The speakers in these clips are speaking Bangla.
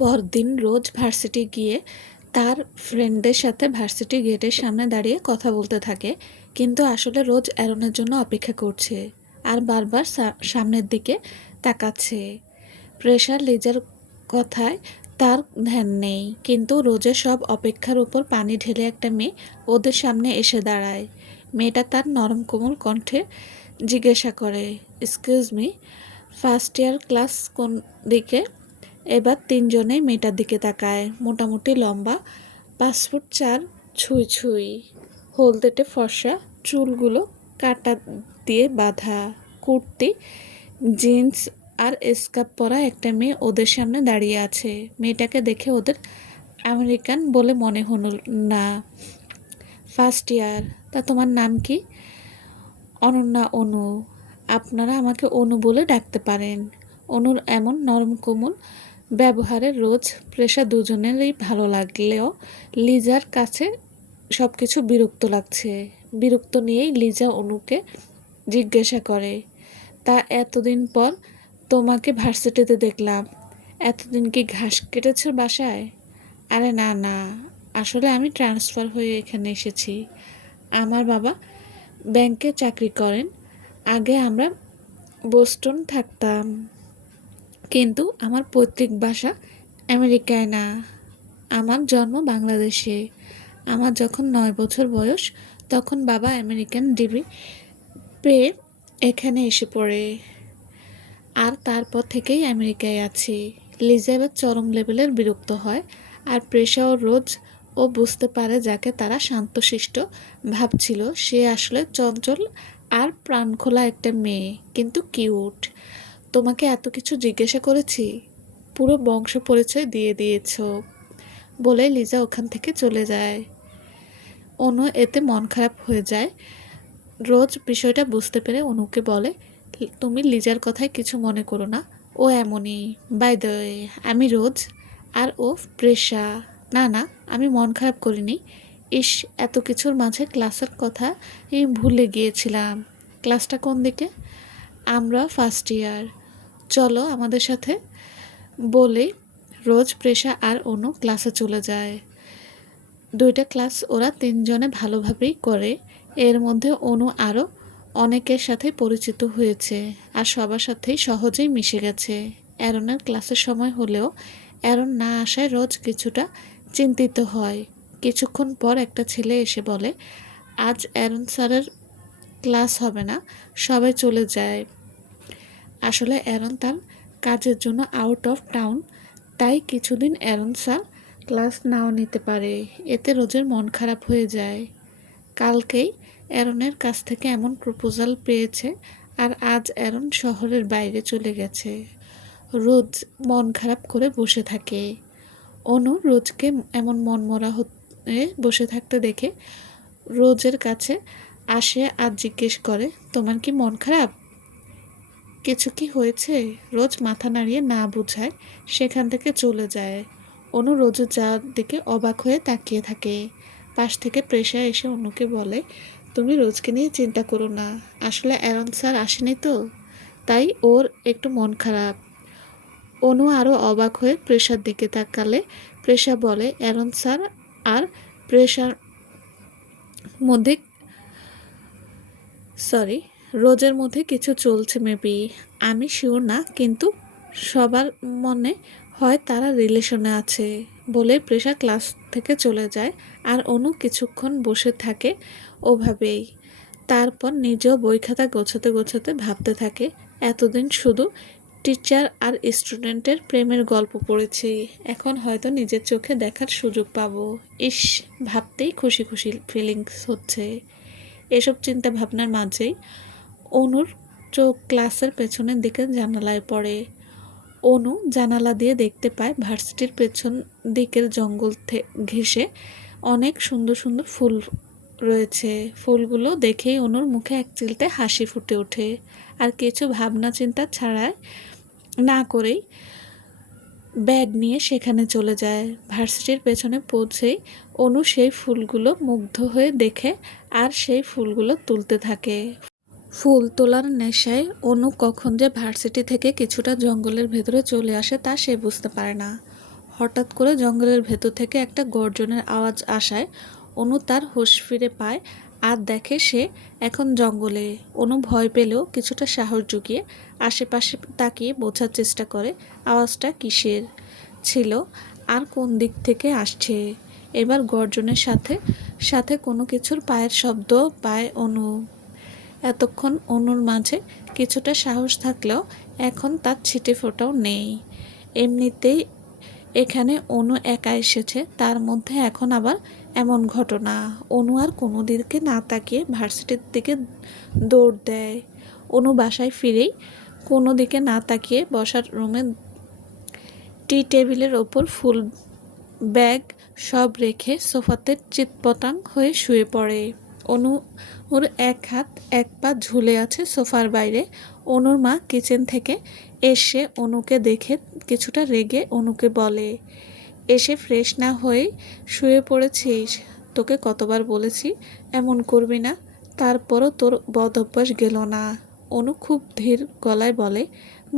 পরদিন রোজ ভার্সিটি গিয়ে তার ফ্রেন্ডদের সাথে ভার্সিটি গেটের সামনে দাঁড়িয়ে কথা বলতে থাকে, কিন্তু আসলে রোজ অ্যারনের জন্য অপেক্ষা করছে আর বারবার সামনের দিকে তাকাচ্ছে। প্রেশার লিজার কথায় তার ধ্যান নেই, কিন্তু রোজের সব অপেক্ষার উপর পানি ঢেলে একটা মেয়ে ওদের সামনে এসে দাঁড়ায়। মেয়েটা তার নরম কোমল কণ্ঠে জিজ্ঞাসা করে, excuse me, first year class কোন দিকে? এবার তিনজনেই মেয়েটার দিকে তাকায়। মোটামুটি লম্বা, 5 ফুট 4, ছুঁই ছুঁই, হলদেটে ফর্সা, চুলগুলো কাটা দিয়ে বাঁধা, কুর্তি, জিন্স আর স্কার্ফ পরা একটা মেয়ে ওদের সামনে দাঁড়িয়ে আছে। মেয়েটাকে দেখে ওদের আমেরিকান বলে মনে হলো না। ফার্স্ট ইয়ার, তা তোমার নাম কি? অনন্যা। অনু। আপনারা আমাকে অনু বলে ডাকতে পারেন। অনুর এমন নরম কোমল ব্যবহারে রোজ প্রেশা দুজনেরই ভালো লাগলেও লিজার কাছে সব কিছু বিরক্ত লাগছে। বিরক্ত নিয়েই লিজা অনুকে জিজ্ঞাসা করে, তা এতদিন পর তোমাকে ভার্সিটিতে দেখলাম, এতদিন কি ঘাস কেটেছ বাসায়? আরে না না, আসলে আমি ট্রান্সফার হয়ে এখানে এসেছি। আমার বাবা ব্যাংকে চাকরি করেন। আগে আমরা বোস্টন থাকতাম, কিন্তু আমার পৈতৃক বাসা আমেরিকায় না। আমার জন্ম বাংলাদেশে। আমার যখন 9 বছর বয়স, তখন বাবা আমেরিকান ডিগ্রি পেয়ে এখানে এসে পড়ে, আর তারপর থেকেই আমেরিকায় আছি। লিজা এবার চরম লেভেলের বিরক্ত হয়, আর প্রেশা ও রোজ ও বুঝতে পারে যাকে তারা শান্তশিষ্ট ভাবছিল সে আসলে চঞ্চল আর প্রাণখোলা একটা মেয়ে, কিন্তু কিউট। তোমাকে এত কিছু জিজ্ঞাসা করেছি, পুরো বংশ পরিচয় দিয়ে দিয়েছ বলে লিজা ওখান থেকে চলে যায়। অনু এতে মন খারাপ হয়ে যায়। রোজ বিষয়টা বুঝতে পেরে অনুকে বলে, তুমি লিজার কথায় কিছু মনে করো না, ও এমনই। বাই দ্য ওয়ে, আমি রোজ, আর ও প্রেশা। না না, আমি মন খারাপ করিনি। ইস, এত কিছুর মাঝে ক্লাসের কথা আমি ভুলে গিয়েছিলাম। ক্লাসটা কোন দিকে? আমরা ফার্স্ট ইয়ার। চলো আমাদের সাথে। বলে রোজ, প্রেশা আর অনু ক্লাসে চলে যায়। 2টা ক্লাস ওরা তিনজনে ভালোভাবেই করে। এর মধ্যে অনু আরও অনেকের সাথে পরিচিত হয়েছে আর সবার সাথেই সহজেই মিশে গেছে। অ্যারনের ক্লাসের সময় হলেও অ্যারন না আসায় রোজ কিছুটা চিন্তিত হয়। কিছুক্ষণ পর একটা ছেলে এসে বলে, আজ অ্যারন স্যারের ক্লাস হবে না, সবাই চলে যায়। আসলে অ্যারন তার কাজের জন্য আউট অফ টাউন, তাই কিছুদিন অ্যারন স্যার ক্লাস নাও নিতে পারে। এতে রোজের মন খারাপ হয়ে যায়। কালকেই অ্যারনের কাছ থেকে এমন প্রপোজাল পেয়েছে, আর আজ অ্যারন শহরের বাইরে চলে গেছে। রোজ মন খারাপ করে বসে থাকে। অনু রোজকে এমন মনমরা হয়ে বসে থাকতে দেখে রোজের কাছে আসে আর জিজ্ঞেস করে, তোমার কি মন খারাপ? কিছু কি হয়েছে? রোজ মাথা নাড়িয়ে না বুঝায় সেখান থেকে চলে যায়। অনু রোজের যাওয়ার দিকে অবাক হয়ে তাকিয়ে থাকে। পাশ থেকে প্রেশা এসে অনুকে বলে, তুমি রোজকে নিয়ে চিন্তা করো না, আসলে অ্যারন স্যার আসেনি তো, তাই ওর একটু মন খারাপ। অনু আরও অবাক হয়ে প্রেশার দিকে তাকালে প্রেশা বলে, অ্যারন স্যার আর প্রেশার মধ্যে সরি রোজের মধ্যে কিছু চলছে মেবি, আমি শিওর না, কিন্তু সবার মনে হয় তারা রিলেশনে আছে। বলে প্রেশা ক্লাস থেকে চলে যায়, আর অনু কিছুক্ষণ বসে থাকে ওভাবেই। তারপর নিজেও বই খাতা গোছাতে গোছাতে ভাবতে থাকে, এতদিন শুধু টিচার আর স্টুডেন্টের প্রেমের গল্প পড়েছি, এখন হয়তো নিজের চোখে দেখার সুযোগ পাবো। ইস, ভাবতেই খুশি খুশি ফিলিংস হচ্ছে। এসব চিন্তা ভাবনার মাঝেই অনুর চোখ ক্লাসের পেছনের দিকে জানালায় পড়ে। অনু জানালা দিয়ে দেখতে পায় ভার্সিটির পেছন দিকের জঙ্গল ঘেঁষে অনেক সুন্দর সুন্দর ফুল রয়েছে। ফুলগুলো দেখেই অনুর মুখে এক চিলতে হাসি ফুটে ওঠে, আর কিছু ভাবনা চিন্তা ছাড়াই না করেই ব্যাগ নিয়ে সেখানে চলে যায়। ভার্সিটির পেছনে পৌঁছেই অনু সেই ফুলগুলো মুগ্ধ হয়ে দেখে আর সেই ফুলগুলো তুলতে থাকে। ফুল তোলার নেশায় অনু কখন যে ভার্সিটি থেকে কিছুটা জঙ্গলের ভেতরে চলে আসে তা সে বুঝতে পারে না। হঠাৎ করে জঙ্গলের ভেতর থেকে একটা গর্জনের আওয়াজ আসায় অনু তার হুঁশ ফিরে পায় আর দেখে সে এখন জঙ্গলে। অনু ভয় পেলেও কিছুটা সাহস জুগিয়ে আশেপাশে তাকিয়ে বোঝার চেষ্টা করে আওয়াজটা কিসের ছিল আর কোন দিক থেকে আসছে। এবার গর্জনের সাথে সাথে কোনো কিছুর পায়ের শব্দ পায় অনু। এতক্ষণ অনুর মাঝে কিছুটা সাহস থাকলেও এখন তার ছিটে ফোটাও নেই। এমনিতেই এখানে অনু একা এসেছে, তার মধ্যে এখন আবার এমন ঘটনা। অনু আর কোনো দিকে না তাকিয়ে ভার্সিটির দিকে দৌড় দেয়। অনু বাসায় ফিরেই কোনো দিকে না তাকিয়ে বসার রুমে টি টেবিলের ওপর ফুল ব্যাগ সব রেখে সোফাতে চিৎপটাং হয়ে শুয়ে পড়ে। অনু ওর এক হাত এক পা ঝুলে আছে সোফার বাইরে। অনুর মা কিচেন থেকে এসে অনুকে দেখে কিছুটা রেগে অনুকে বলে, এসে ফ্রেশ না হয়ে শুয়ে পড়েছিস? তোকে কতবার বলেছি এমন করবি না, তারপরও তোর বদ অভ্যাস গেল না। অনু খুব ধীর গলায় বলে,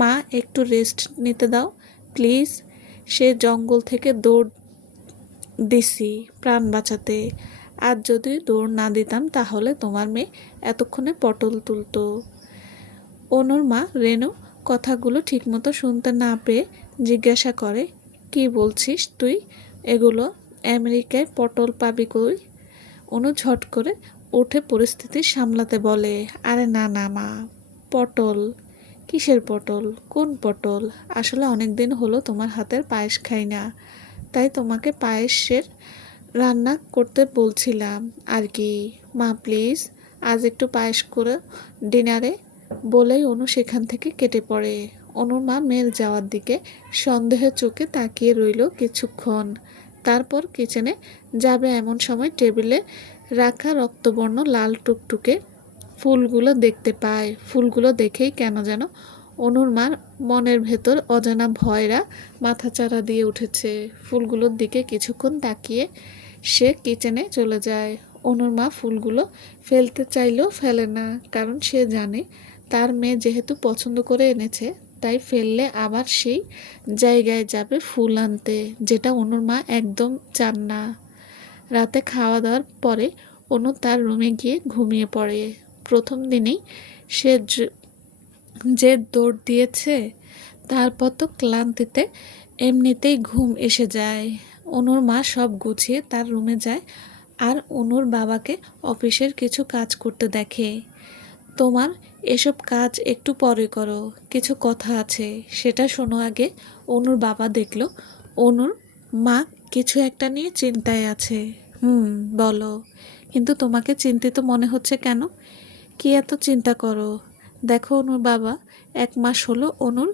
মা একটু রেস্ট নিতে দাও প্লিজ। সে জঙ্গল থেকে দৌড় দিছি প্রাণ বাঁচাতে, আর যদি দৌড় না দিতাম তাহলে তোমার মেয়ে এতক্ষণে পটল তুলতো। অনুর মা রেনু কথাগুলো ঠিকমতো শুনতে না পেয়ে জিজ্ঞাসা করে, কি বলছিস তুই এগুলো? আমেরিকায় পটল পাবি কই? অনু ঝট করে উঠে পরিস্থিতি সামলাতে বলে, আরে না না মা, পটল? কিসের পটল? কোন পটল? আসলে অনেক দিন হলো তোমার হাতের পায়েস খাই না, তাই তোমাকে পায়েসের রান্না করতে বলছিলাম আর কি। মা প্লিজ আজ একটু পায়েস করে ডিনারে। বলেই অনু সেখান থেকে কেটে পড়ে। অনুর মা মেয়ের যাওয়ার দিকে সন্দেহের চোখে তাকিয়ে রইল কিছুক্ষণ। তারপর কিচেনে যাবে এমন সময় টেবিলে রাখা রক্তবর্ণ লাল টুকটুকে ফুলগুলো দেখতে পায়। ফুলগুলো দেখেই কেন যেন অনুর মার মনের ভেতর অজানা ভয়রা মাথাচাড়া দিয়ে উঠেছে। ফুলগুলোর দিকে কিছুক্ষণ তাকিয়ে সে কিচেনে চলে যায়। অনুর মা ফুলগুলো ফেলতে চাইলেও ফেলে না, কারণ সে জানে তার মেয়ে যেহেতু পছন্দ করে এনেছে, তাই ফেললে আবার সেই জায়গায় যাবে ফুল আনতে, যেটা অনুর মা একদম চান না। রাতে খাওয়া দাওয়ার পরে অনু তার রুমে গিয়ে ঘুমিয়ে পড়ে। প্রথম দিনেই সে যে দৌড় দিয়েছে, তারপর তো ক্লান্তিতে এমনিতেই ঘুম এসে যায়। অনুর মা সব গুছিয়ে তার রুমে যায় আর অনুর বাবাকে অফিসের কিছু কাজ করতে দেখে। তোমার এসব কাজ একটু পরে করো, কিছু কথা আছে সেটা শোনো আগে। অনুর বাবা দেখলো অনুর মা কিছু একটা নিয়ে চিন্তায় আছে। বলো, কিন্তু তোমাকে চিন্তিত মনে হচ্ছে কেন? কি এত চিন্তা করো? দেখো অনুর বাবা, 1 মাস হলো অনুর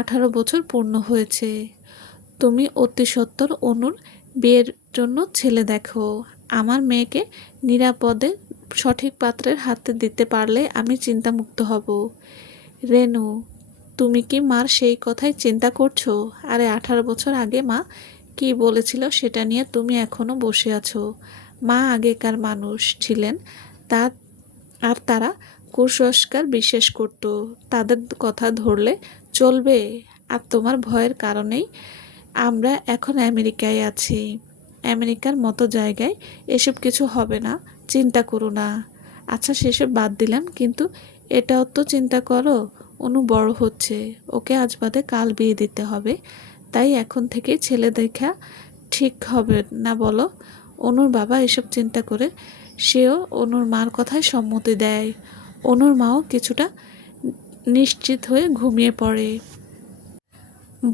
18 বছর পূর্ণ হয়েছে। তুমি অতি সত্বর অনুর বিয়ের জন্য ছেলে দেখো। আমার মেয়েকে নিরাপদে সঠিক পাত্রের হাতে দিতে পারলে আমি চিন্তামুক্ত হব। রেনু, তুমি কি মার সেই কথাই চিন্তা করছো? আরে 18 বছর আগে মা কি বলেছিল সেটা নিয়ে তুমি এখনো বসে আছো। মা আগেকার মানুষ ছিলেন, তা আর তারা কুসংস্কার বিশ্বাস করত, তাদের কথা ধরলে চলবে? আর তোমার ভয়ের কারণেই আমরা এখন আমেরিকায় আছি। আমেরিকার মতো জায়গায় এসব কিছু হবে না, চিন্তা করো না। আচ্ছা সেসব বাদ দিলাম, কিন্তু এটাও তো চিন্তা করো, অনু বড় হচ্ছে, ওকে আজ বাদে কাল বিয়ে দিতে হবে, তাই এখন থেকে ছেলে দেখা ঠিক হবে না বলো? অনুর বাবা এসব চিন্তা করে সেও অনুর মার কথায় সম্মতি দেয়। অনুর মাও কিছুটা নিশ্চিত হয়ে ঘুমিয়ে পড়ে।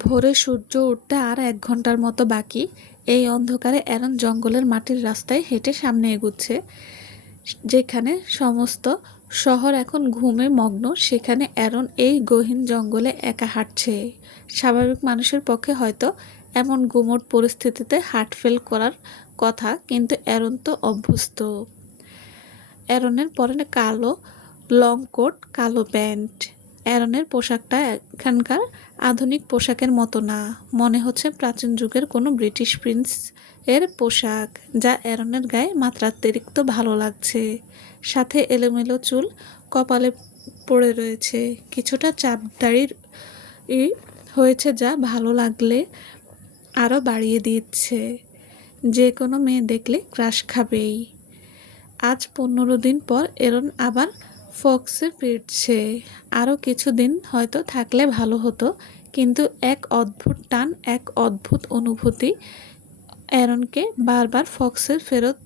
ভোরে সূর্য উঠতে আর 1 ঘন্টার মতো বাকি। এই অন্ধকারে অ্যারন জঙ্গলের মাটির রাস্তায় হেঁটে সামনে এগুচ্ছে। যেখানে সমস্ত শহর এখন ঘুমে মগ্ন, সেখানে অ্যারন এই গহীন জঙ্গলে একা হাঁটছে। স্বাভাবিক মানুষের পক্ষে হয়তো এমন গুমোট পরিস্থিতিতে হার্টফেল করার কথা, কিন্তু অ্যারন তো অভ্যস্ত। অ্যারনের পরনে কালো লং কোট, কালো প্যান্ট। অ্যারনের পোশাকটা এখানকার আধুনিক পোশাকের মতো না, মনে হচ্ছে প্রাচীন যুগের কোনো ব্রিটিশ প্রিন্স এর পোশাক, যা অ্যারনের গায়ে মাত্রাতিরিক্ত ভালো লাগছে। সাথে এলোমেলো চুল কপালে পড়ে রয়েছে, কিছুটা চাপ দাড়ি হয়েছে যা ভালো লাগলে আরও বাড়িয়ে দিচ্ছে। যে কোনো মেয়ে দেখলে ক্রাশ খাবেই। আজ 15 দিন পর এরন আবার ফক্সে ফিরছে। আরও কিছুদিন হয়তো থাকলে ভালো হতো, কিন্তু এক অদ্ভুত টান, এক অদ্ভুত অনুভূতি এরনকে বারবার ফক্সে ফেরত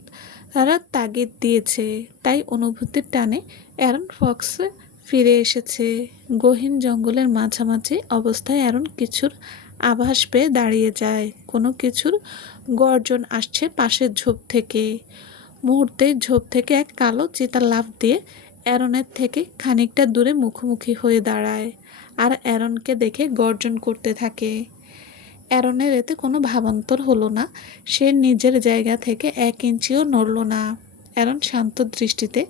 তাগিদ দিয়েছে। তাই অনুভূতির টানে এরন ফক্সে ফিরে এসেছে। গহীন জঙ্গলের মাঝামাঝি অবস্থায় এরন কিছুর আভাস পেয়ে দাঁড়িয়ে যায়। কোনো কিছুর গর্জন আসছে পাশের ঝোপ থেকে। মুহূর্তেই ঝোপ থেকে এক কালো চিতা লাফ দিয়ে এরনের থেকে খানিকটা দূরে মুখোমুখি হয়ে দাঁড়ায় আর এরনকে দেখে গর্জন করতে থাকে। এরনের এতে কোনো ভাবান্তর হলো না। সে নিজের জায়গা থেকে 1 ইঞ্চিও নড়ল না। এরন শান্ত দৃষ্টিতে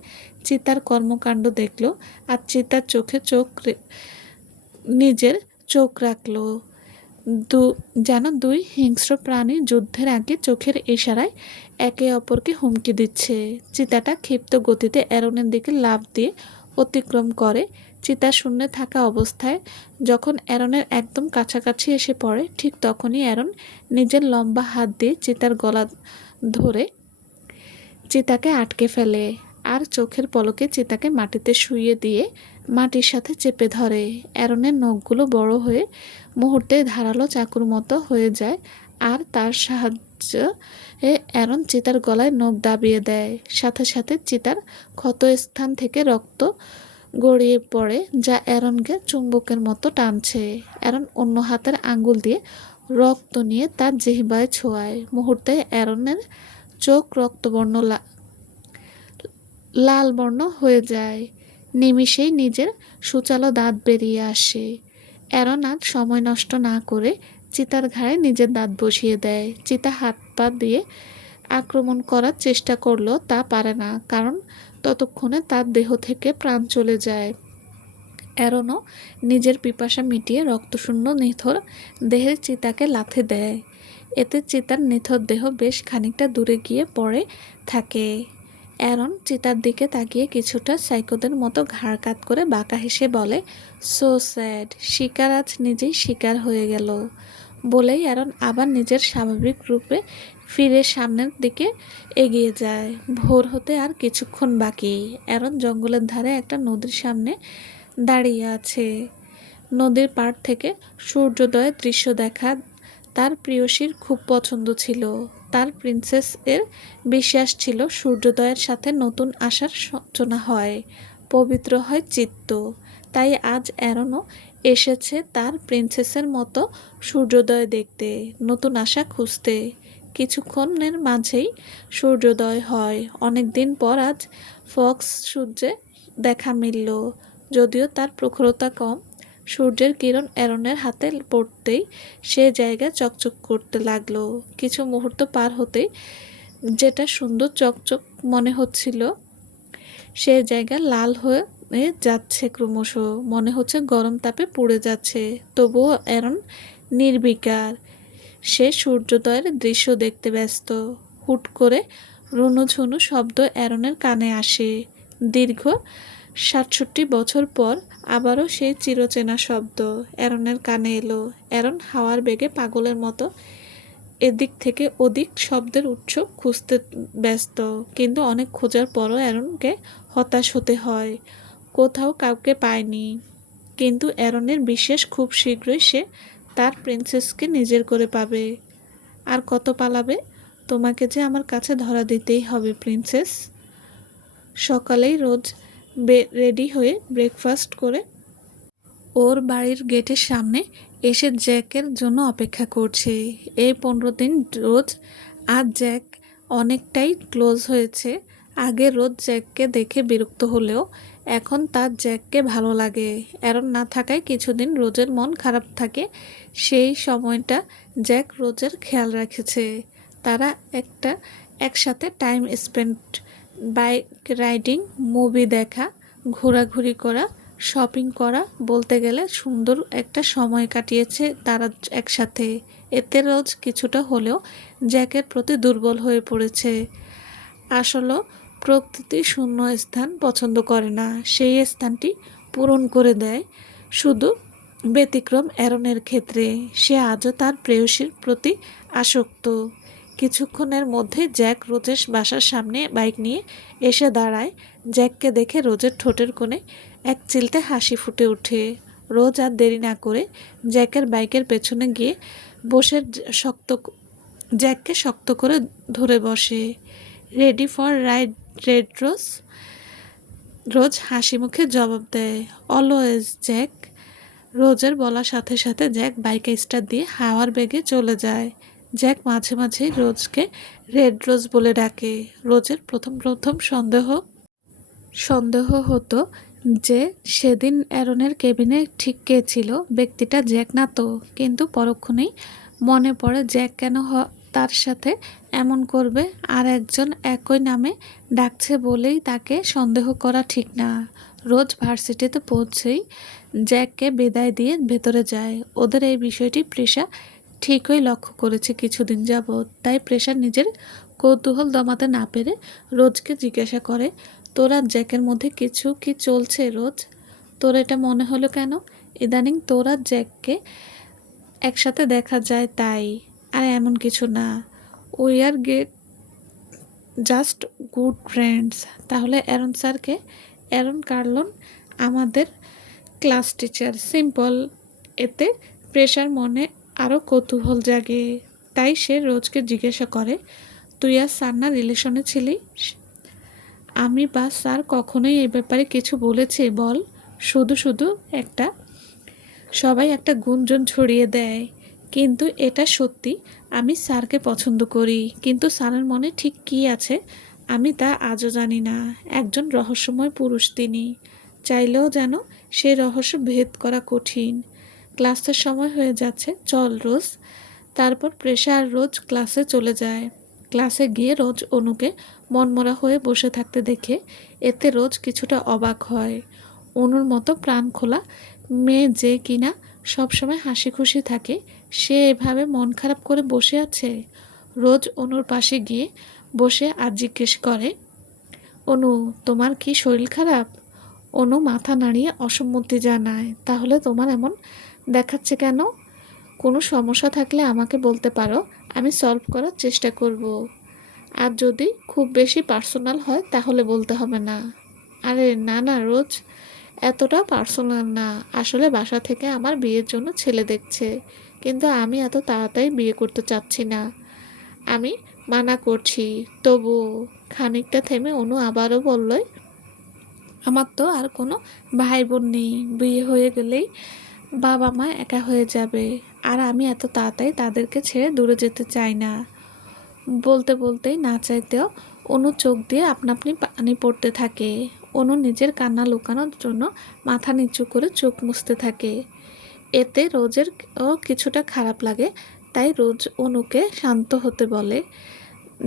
চিতার কর্মকাণ্ড দেখল আর চিতার চোখে নিজের চোখ রাখল। যেন দুই হিংস্র প্রাণী যুদ্ধের আগে চোখের ইশারায় একে অপরকে হুমকি দিচ্ছে। চিতাটা ক্ষিপ্ত গতিতে এরনের দিকে লাফ দিয়ে অতিক্রম করে। চিতা শূন্যে থাকা অবস্থায় যখন এরনের একদম কাছাকাছি এসে পড়ে, ঠিক তখনই এরন নিজের লম্বা হাত দিয়ে চিতার গলা ধরে চিতাকে আটকে ফেলে আর চোখের পলকে চিতাকে মাটিতে শুইয়ে দিয়ে মাটির সাথে চেপে ধরে। এরনের নখগুলো বড় হয়ে মুহূর্তে ধারালো চাকুর মতো হয়ে যায় আর তার সাহায্যে এরন চিতার গলায় নখ দাবিয়ে দেয়। সাথে সাথে চিতার ক্ষতস্থান থেকে রক্ত গড়িয়ে পড়ে, যা এরনকে চুম্বকের মতো টানছে। এরন অন্য হাতের আঙ্গুল দিয়ে রক্ত নিয়ে তার জিহ্বায় ছোঁয়ায়। মুহূর্তে এরনের চোখ রক্তবর্ণ লাল বর্ণ হয়ে যায়। নিমিষেই নিজের সূচালো দাঁত বেরিয়ে আসে। এরন আজ সময় নষ্ট না করে চিতার ঘাড়ে নিজের দাঁত বসিয়ে দেয়। চিতা হাত পা দিয়ে আক্রমণ করার চেষ্টা করলেও তা পারে না, কারণ ততক্ষণে তার দেহ থেকে প্রাণ চলে যায়। এরনও নিজের পিপাসা মিটিয়ে রক্তশূন্য নিথর দেহের চিতাকে লাথি দেয়। এতে চিতার নিথর দেহ বেশ খানিকটা দূরে গিয়ে পড়ে থাকে। এরন চিতার দিকে তাকিয়ে কিছুটা সাইকোদের মতো ঘাড় কাত করে বাঁকা হেসে বলে, সো স্যাড, শিকার আজ নিজেই শিকার হয়ে গেল। বলেই এরন আবার নিজের স্বাভাবিক রূপে ফিরে সামনের দিকে এগিয়ে যায়। ভোর হতে আর কিছুক্ষণ বাকি। এরন জঙ্গলের ধারে একটা নদীর সামনে দাঁড়িয়ে আছে। নদীর পাড় থেকে সূর্যোদয়ের দৃশ্য দেখা তার প্রিয়সীর খুব পছন্দ ছিল। তার প্রিন্সেস এর বিশ্বাস ছিল সূর্যোদয়ের সাথে নতুন আশার সূচনা হয়, পবিত্র হয় চিত্ত। তাই আজ এরনও এসেছে তার প্রিন্সেসের মতো সূর্যোদয় দেখতে, নতুন আশা খুঁজতে। কিছুক্ষণের মাঝেই সূর্যোদয় হয়। অনেক দিন পর আজ ফক্স সূর্যে দেখা মিলল, যদিও তার প্রখরতা কম। সূর্যের কিরণ এরনের হাতে পড়তেই সে জায়গা চকচক করতে লাগলো। কিছু মুহূর্ত পার হতেই যেটা সুন্দর চকচক মনে হচ্ছিল, সে জায়গা লাল হয়ে যাচ্ছে ক্রমশ। মনে হচ্ছে গরম তাপে পুড়ে যাচ্ছে। তবুও এরন নির্বিকার। সে সূর্যোদয়ের দৃশ্য দেখতে ব্যস্ত। হুট করে রুনুঝুনু শব্দ এরনের কানে আসে। দীর্ঘ 67 বছর পর আবারও সেই চিরচেনা শব্দ এরনের কানে এলো। এরন হাওয়ার বেগে পাগলের মতো এদিক থেকে ওদিক শব্দের উৎস খুঁজতে ব্যস্ত, কিন্তু অনেক খোঁজার পরও এরনকে হতাশ হতে হয়। কোথাও কাউকে পায়নি। কিন্তু এরনের বিশ্বাস খুব শীঘ্রই সে তার প্রিন্সেসকে নিজের করে পাবে। আর কত পালাবে? তোমাকে যে আমার কাছে ধরা দিতেই হবে প্রিন্সেস। সকালেই রোজ রেডি হয়ে ব্রেকফাস্ট করে ওর বাড়ির গেটের সামনে এসে জ্যাকের জন্য অপেক্ষা করছে। এই 15 দিন রোজ। আজ জ্যাক অনেকটাই ক্লোজ হয়েছে। আগে রোজ জ্যাককে দেখে বিরক্ত হলেও এখন তার জ্যাককে ভালো লাগে। এরন না থাকায় কিছুদিন রোজের মন খারাপ থাকে। সেই সময়টা জ্যাক রোজের খেয়াল রেখেছে। তারা একসাথে time spend, bike riding, movie দেখা, ঘোরাঘুরি করা, শপিং করা, বলতে গেলে সুন্দর একটা সময় কাটিয়েছে তারা একসাথে। এতে রোজ কিছুটা হলেও জ্যাকের প্রতি দুর্বল হয়ে পড়েছে। আসলে প্রকৃতি শূন্য স্থান পছন্দ করে না, সেই স্থানটি পূরণ করে দেয় শুধু ব্যতিক্রম অ্যারনের ক্ষেত্রে। সে আজও তার প্রেয়সীর প্রতি আসক্ত। কিছুক্ষণের মধ্যে জ্যাক রোজের বাসার সামনে বাইক নিয়ে এসে দাঁড়ায়। জ্যাককে দেখে রোজের ঠোঁটের কোণে এক চিলতে হাসি ফুটে ওঠে। রোজ আর দেরি না করে জ্যাকের বাইকের পেছনে গিয়ে বসে জ্যাককে শক্ত করে ধরে বসে। Ready for ride Red Rose? Rose হাসি মুখে জবাব দেয়, অলওয়েজ জ্যাক। রোজের বলার সাথে সাথে জ্যাক বাইকে স্টার্ট দিয়ে হাওয়ার বেগে চলে যায়। জ্যাক মাঝে মাঝেই রোজকে রেড রোজ বলে ডাকে। রোজের প্রথম প্রথম সন্দেহ হতো যে সেদিন অ্যারনের কেবিনে ঠিক কে ছিল, ব্যক্তিটা জ্যাক না তো। কিন্তু পরক্ষণেই মনে পড়ে জ্যাক কেন তার সাথে এমন করবে, আর একজন একই নামে ডাকছে বলেই তাকে সন্দেহ করা ঠিক না। রোজ ভার্সিটিতে পৌঁছেই জ্যাককে বিদায় দিয়ে ভেতরে যায়। ওদের এই বিষয়টি প্রেষা ঠিকই লক্ষ্য করেছে কিছুদিন যাবৎ। তাই প্রেষা নিজের কৌতূহল দমাতে না পেরে রোজকে জিজ্ঞাসা করে, তোরা জ্যাকের মধ্যে কিছু কি চলছে রোজ? তোর এটা মনে হলো কেন? ইদানিং তোরা জ্যাককে একসাথে দেখা যায় তাই। আর এমন কিছু না, we are just good friends. তাহলে অ্যারন স্যারকে? অ্যারন কার্লন আমাদের ক্লাস টিচার, সিম্পল। এতে প্রেশার মনে আরও কৌতূহল জাগে। তাই সে রোজকে জিজ্ঞাসা করে, তুই আর স্যার না রিলেশনে ছিলি? আমি বা স্যার কখনোই এ ব্যাপারে কিছু বলেছি বল? শুধু শুধু সবাই একটা গুঞ্জন ছড়িয়ে দেয়। কিন্তু এটা সত্যি, আমি স্যারকে পছন্দ করি। কিন্তু স্যারের মনে ঠিক কী আছে আমি তা আজও জানি না। একজন রহস্যময় পুরুষ তিনি, চাইলেও যেন সে রহস্য ভেদ করা কঠিন। ক্লাসের সময় হয়ে যাচ্ছে, চল রোজ। তারপর প্রেষা আর রোজ ক্লাসে চলে যায়। ক্লাসে গিয়ে রোজ অনুকে মনমরা হয়ে বসে থাকতে দেখে এতে রোজ কিছুটা অবাক হয়। অনুর মতো প্রাণ খোলা মেয়ে যে কিনা সবসময় হাসি খুশি থাকে, সে এভাবে মন খারাপ করে বসে আছে। রোজ অনুর পাশে গিয়ে বসে আর জিজ্ঞেস করে, অনু তোমার কি শরীর খারাপ? অনু মাথা নাড়িয়ে অসম্মতি জানায়, তাহলে তোমার এমন দেখাচ্ছে কেন? কোনো সমস্যা থাকলে আমাকে বলতে পারো, আমি সলভ করার চেষ্টা করব। আর যদি খুব বেশি পার্সোনাল হয় তাহলে বলতে হবে না। আরে না না রোজ, এতটা পার্সোনাল না। আসলে বাসা থেকে আমার বিয়ের জন্য ছেলে দেখছে, কিন্তু আমি এত তাড়াতাড়ি বিয়ে করতে চাচ্ছি না। আমি মানা করছি। তবু খানিকটা থেমে অনু আবারও বলল, আমার তো আর কোনো ভাই বোন নেই। বিয়ে হয়ে গেলেই বাবা মা একা হয়ে যাবে, আর আমি এত তাড়াতাড়ি তাদেরকে ছেড়ে দূরে যেতে চাই না। বলতে বলতেই না চাইতেও অনু চোখ দিয়ে আপনা আপনি পানি পড়তে থাকে। অনু নিজের কান্না লুকানোর জন্য মাথা নিচু করে চোখ মুছতে থাকে। এতে রোজের কিছুটা খারাপ লাগে। তাই রোজ অনুকে শান্ত হতে বলে,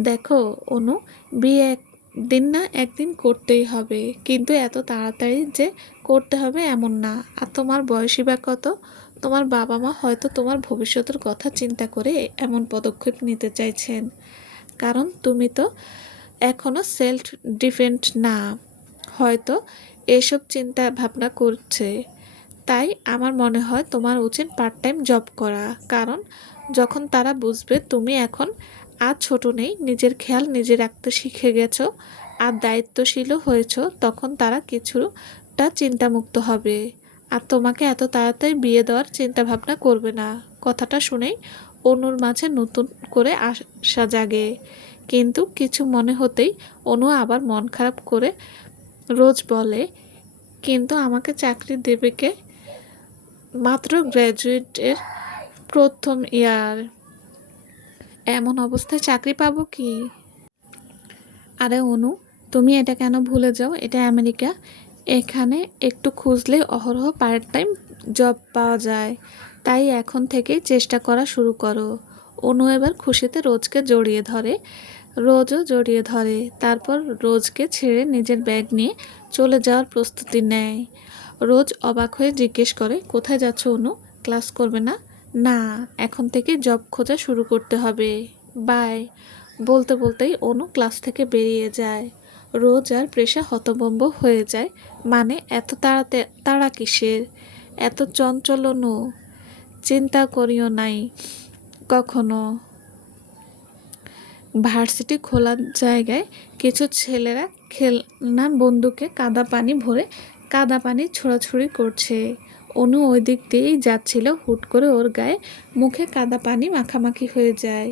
দেখো অনু, বিয়ে একদিন না একদিন করতেই হবে, কিন্তু এত তাড়াতাড়ি যে করতে হবে এমন না। আর তোমার বয়সই বা কত? তোমার বাবা মা হয়তো তোমার ভবিষ্যতের কথা চিন্তা করে এমন পদক্ষেপ নিতে চাইছেন, কারণ তুমি তো এখনও সেলফ ডিফেন্ড না। হয়তো এসব চিন্তা ভাবনা করছে। তাই আমার মনে হয় তোমার উচিত পার্ট টাইম জব করা, কারণ যখন তারা বুঝবে তুমি এখন আর ছোট নেই, নিজের খেয়াল নিজে রাখতে শিখে গেছো আর দায়িত্বশীলও হয়েছো, তখন তারা কিছুটা চিন্তামুক্ত হবে আর তোমাকে এত তাড়াতাড়ি বিয়ে দেওয়ার চিন্তা ভাবনা করবে না। কথাটা শুনেই অনুর মাঝে নতুন করে আশা জাগে। কিন্তু কিছু মনে হতেই অনু আবার মন খারাপ করে রোজ বলে, কিন্তু আমাকে চাকরি দেবে কে? মাত্র গ্র্যাজুয়েটের প্রথম ইয়ার, এমন অবস্থায় চাকরি পাবো কি? আরে অনু, তুমি এটা কেন ভুলে যাও? এটা আমেরিকা। এখানে একটু খুঁজলে অহরহ পার্ট টাইম জব পাওয়া যায়। তাই এখন থেকেই চেষ্টা করা শুরু করো। অনু এবার খুশিতে রোজকে জড়িয়ে ধরে। রোজও জড়িয়ে ধরে। তারপর রোজকে ছেড়ে নিজের ব্যাগ নিয়ে চলে যাওয়ার প্রস্তুতি নেয়। রোজ অবাক হয়ে জিজ্ঞেস করে, কোথায় যাচ্ছ অনু? ক্লাস করবে না? না, এখন থেকে জব খোঁজা শুরু করতে হবে। বাই। বলতে বলতেই অনু ক্লাস থেকে বেরিয়ে যায়। রোজ আর প্রেষা হতভম্ব হয়ে যায়, মানে এত তাড়া কিসের? এত চঞ্চল অনু, চিন্তা করিও নাই কখনো। ভার্সিটি খোলার জায়গায় কিছু ছেলেরা খেলনা বন্দুকে কাদা পানি ভরে কাদা পানি ছোড়াছুড়ি করছে। অনু ওই দিক দিয়েই যাচ্ছিল, হুট করে ওর গায়ে মুখে কাদা পানি মাখামাখি হয়ে যায়।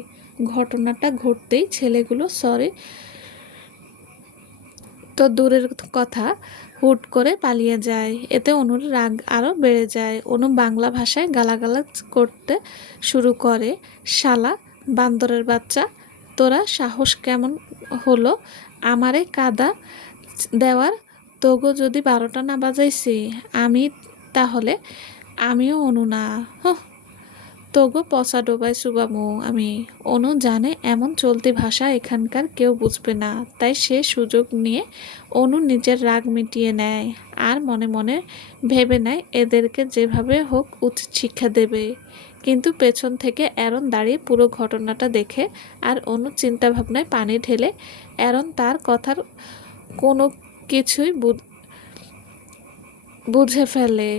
ঘটনাটা ঘটতেই ছেলেগুলো সরি তো দূরের কথা, হুট করে পালিয়ে যায়। এতে অনুর রাগ আরও বেড়ে যায়। অনু বাংলা ভাষায় গালাগালাজ করতে শুরু করে, শালা বান্দরের বাচ্চা, তোরা সাহস কেমন হলো আমারে কাদা দেওয়ার? তোগো যদি 12টা না বাজাইছি আমি, তাহলে আমিও অনু না। তোগো পচা ডোবায় চুবামু আমি। অনু জানে এমন চলতি ভাষা এখানকার কেউ বুঝবে না, তাই সে সুযোগ নিয়ে অনু নিজের রাগ মিটিয়ে নেয় আর মনে মনে ভেবে নেয় এদেরকে যেভাবে হোক উচিত শিক্ষা দেবে। কিন্তু পেছন থেকে অ্যারন দাঁড়িয়ে পুরো ঘটনাটা দেখে আর অনু চিন্তাভাবনায় পানি ঢেলে। অ্যারন তার কথার কোনো কিছুই বুঝে ফেলে,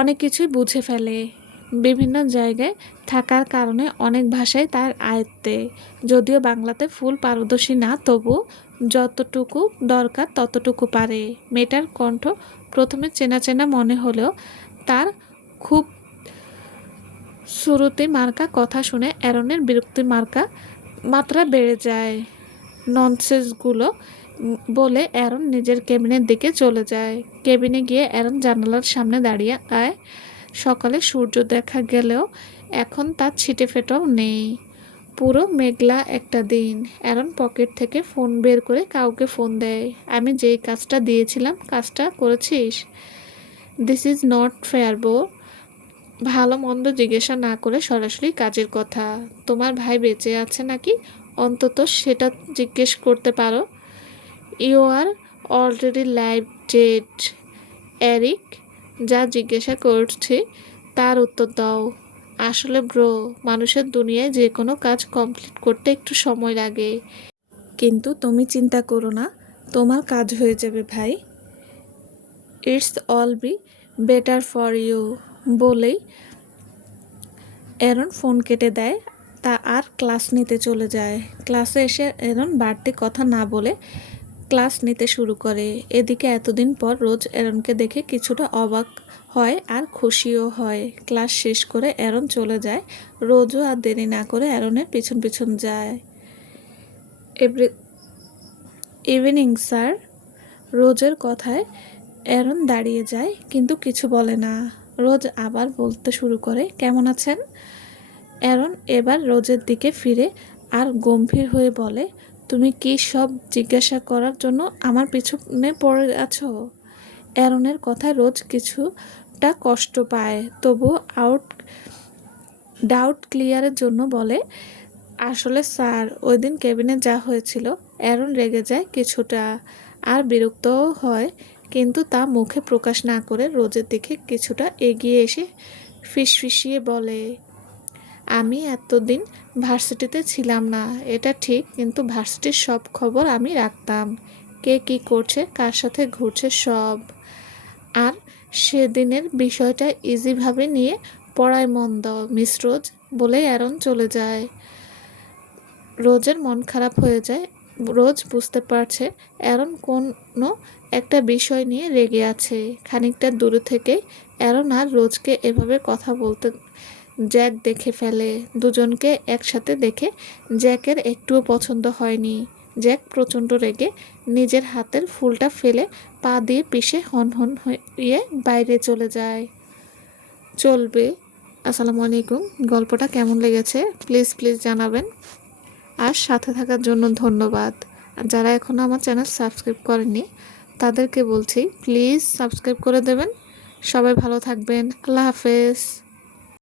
অনেক কিছুই বুঝে ফেলে। বিভিন্ন জায়গায় থাকার কারণে অনেক ভাষাই তার আয়ত্তে। যদিও বাংলাতে ফুল পারদর্শী না, তবু যতটুকু দরকার ততটুকু পারে। মেয়েটার কণ্ঠ প্রথমে চেনা চেনা মনে হলেও তার খুব শ্রুতি মার্কা কথা শুনে অ্যারনের বিরক্তি মাত্রা বেড়ে যায়। ননসেন্সগুলো বলে অ্যারন নিজের কেবিনের দিকে চলে যায়। কেবিনে গিয়ে অ্যারন জানালার সামনে দাঁড়িয়ে আয়। সকালে সূর্য দেখা গেলেও এখন তার ছিটে ফেটাও নেই। পুরো মেঘলা একটা দিন। অ্যারন পকেট থেকে ফোন বের করে কাউকে ফোন দেয়। আমি যেই কাজটা দিয়েছিলাম কাজটা করেছিস? দিস ইজ নট ফেয়ার বো। ভালো মন্দ জিজ্ঞাসা না করে সরাসরি কাজের কথা। তোমার ভাই বেঁচে আছে নাকি অন্তত সেটা জিজ্ঞেস করতে পারো। You are already live dead Eric. যা জিজ্ঞাসা করছি তার উত্তর দাও। আসলে ব্রো, মানুষের দুনিয়ায় যে কোনো কাজ কমপ্লিট করতে একটু সময় লাগে, কিন্তু তুমি চিন্তা করো না, তোমার কাজ হয়ে যাবে ভাই। It's all be better for you বলেই অ্যারন ফোন কেটে দেয় আর ক্লাস নিতে চলে যায়। ক্লাসে এসে অ্যারন বাড়তি কথা না বলে ক্লাস নিতে শুরু করে। এদিকে এতদিন পর রোজ অ্যারনকে দেখে কিছুটা অবাক হয় আর খুশিও হয়। ক্লাস শেষ করে অ্যারন চলে যায়। রোজও আর দেরি না করে অ্যারনের পিছন পিছন যায়। Evening sir. রোজের কথায় অ্যারন দাঁড়িয়ে যায়, কিন্তু কিছু বলে না। রোজ আবার বলতে শুরু করে, কেমন আছেন? অ্যারন এবার রোজের দিকে ফিরে আর গম্ভীর হয়ে বলে, তুমি কি সব জিজ্ঞাসা করার জন্য আমার পিছনে পড়ে আছো? অ্যারনের কথায় রোজ কিছুটা কষ্ট পায়, তবু ডাউট ক্লিয়ারের জন্য বলে, আসলে স্যার ওই দিন কেবিনে যা হয়েছিল। অ্যারন রেগে যায় কিছুটা আর বিরক্তও হয়, কিন্তু তা মুখে প্রকাশ না করে রোজের দিকে কিছুটা এগিয়ে এসে ফিসফিসিয়ে বলে, আমি এতদিন ভার্সিটিতে ছিলাম না এটা ঠিক, কিন্তু ভার্সিটির সব খবর আমি রাখতাম। কে কী করছে, কার সাথে ঘুরছে সব। আর সেদিনের বিষয়টা ইজিভাবে নিয়ে পড়ায় মন দাও মিস রোজ বলে অ্যারন চলে যায়। রোজের মন খারাপ হয়ে যায়। রোজ বুঝতে পারছে অ্যারন কোনো একটা বিষয় নিয়ে রেগে আছে। খানিকটা দূরে থেকে অ্যারন আর রোজকে এভাবে কথা বলতে জ্যাক দেখে ফেলে। দুজনকে একসাথে দেখে জ্যাকের একটুও পছন্দ হয়নি। জ্যাক প্রচণ্ড রেগে নিজের হাতের ফুলটা ফেলে পা দিয়ে পিষে হনহন হয়ে বাইরে চলে যায়। চলবে। আসসালামু আলাইকুম। গল্পটা কেমন লেগেছে প্লিজ জানাবেন। আর সাথে থাকার জন্য ধন্যবাদ। আর যারা এখনও আমার চ্যানেল সাবস্ক্রাইব করেনি তাদেরকে বলছি প্লিজ সাবস্ক্রাইব করে দেবেন। সবাই ভালো থাকবেন। আল্লাহ হাফেজ।